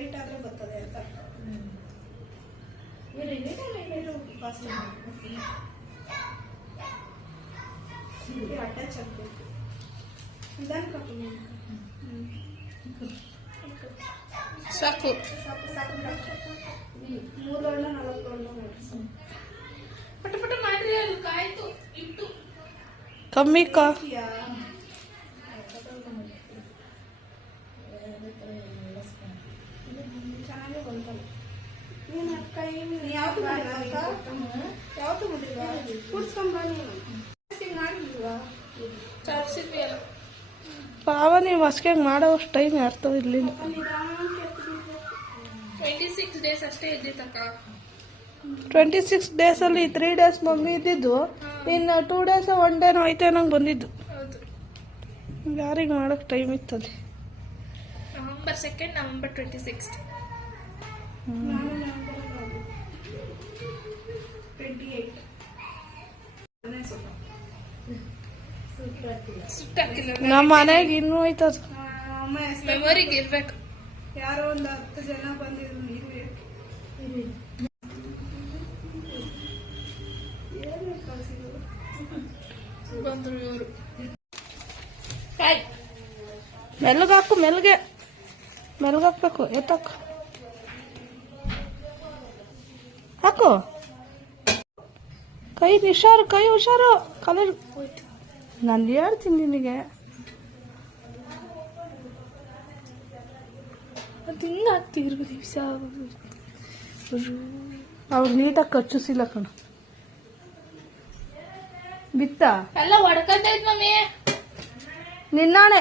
tight ಆದರೆ ಬರ್ತದೆ ಅಂತ ಫಾಸ್ಟ್ ಅಟ್ಯಾಚ್ ಆಗಬೇಕು ನಿಧಾನ ಕಪ್ಪು ಸಾಕು ಸಾಕು 3 ರೌಂಡ್ 4 ರೌಂಡ್ ಪಟ ಪಟ ಮಾಡ್ರಿ ಅದು ಕಾಯ್ತು ಇಟ್ಟು ಕಮ್ಮಿ ಚೆನ್ನಾಗಿ ಬಂತಲ್ಲ ನೀನು ಅಕ್ಕ ಯಾವತ್ತು ಮುಟ್ಟಿಲ್ವಾ ಕೂಡ್ಸ್ಕೊಂಬ ನೀನು ಮಾಡಿಲ್ವಾ ಚಾರ್ಸಿದ್ವಿ ಅಲ್ಲ ಪಾವ ನೀವು ಅಷ್ಟೇ ಮಾಡೋವಷ್ಟು ಟೈಮ್ ಯಾರ್ತವೆ ಇರಲಿಲ್ಲ 26 ಡೇಸ್ ಅಷ್ಟೇ ಇದ್ದಿತ್ತಕ್ಕ 26 ಡೇಸಲ್ಲಿ 3 ಡೇಸ್ ಮಮ್ಮಿ ಇದ್ದಿದ್ದು ಇನ್ನು 2 ಡೇಸ್ 1 ಡೇನೋ ಐತೆ ನಂಗೆ ಬಂದಿದ್ದು ಯಾರಿಗೆ ಮಾಡೋಕ್ಕೆ ಟೈಮ್ ಇತ್ತಲ್ಲಿ ನವೆಂಬರ್ 2 ನವೆಂಬರ್ 26 ನಮ್ಮ ಮನೆಗೆ ಇನ್ನೂ ಐತದ ಮೆಮೊರಿಗೆ ಇರ್ಬೇಕು ಯಾರೋ ಒಂದು 10 ಜನ ಬಂದಿದ್ರು ಬಂದ್ರು ಇವರು ಮೆಲ್ಗಾಕು ಮೆಲ್ಗಾಕ್ಬೇಕು ಎತ್ತಕ್ಕು ಹಾಕು ಕೈ ಹುಷಾರು ಕಲರ್ ಹೋಯ್ತು ನಾನು ಹೇಳ್ತೀನಿ ನಿನಗೆ ಅದು ಹಿಂಗೆ ಹಾಕ್ತಿರ್ಬೋದು ದಿವಸ ಅವ್ರು ನೀಟಾಗಿ ಕಚ್ಚುಸಿಲ್ಲ ಕಣ ಬಿತ್ತ ಎಲ್ಲ ಹೊಡ್ಕೊಂತೈತ್ ಮಮ್ಮಿ ನಿನ್ನಾಣೆ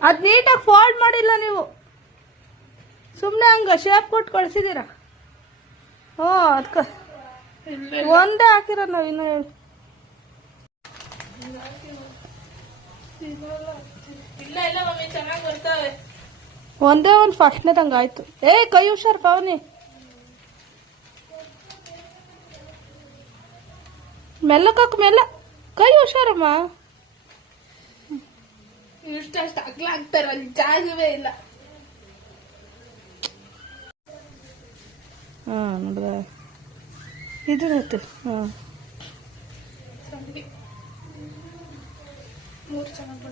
ಅದ್ ನೀಟಾಗಿ ಫೋಲ್ಡ್ ಮಾಡಿಲ್ಲ ನೀವು ಸುಮ್ಮನೆ ಹಂಗ ಶೇಪ್ ಕೊಟ್ಟು ಕಳ್ಸಿದ್ದೀರಾ ಅದಕ್ಕ ಒಂದೇ ಹಾಕಿರ ನಾವು ಇನ್ನು ಇಲ್ಲ ಮಮ್ಮಿ ಚೆನ್ನಾಗಿ ಬರ್ತಾವೆ ಒಂದೇ ಒಂದು ಫಸ್ಟ್ನೇದಂಗ ಆಯ್ತು ಕೈ ಹುಷಾರ್ ಪಾವನಿ ಮೆಲ್ಲ ಕೈ ಹುಷಾರಮ್ಮ ಇಷ್ಟಷ್ಟು ಅಗ್ಲ ಆಗ್ತಾರ ಅಲ್ಲಿ ಜಾಗವೇ ಇಲ್ಲ ನೋಡ್ದ ಇದು ಮೂರು ಚೆನ್ನಾಗಿ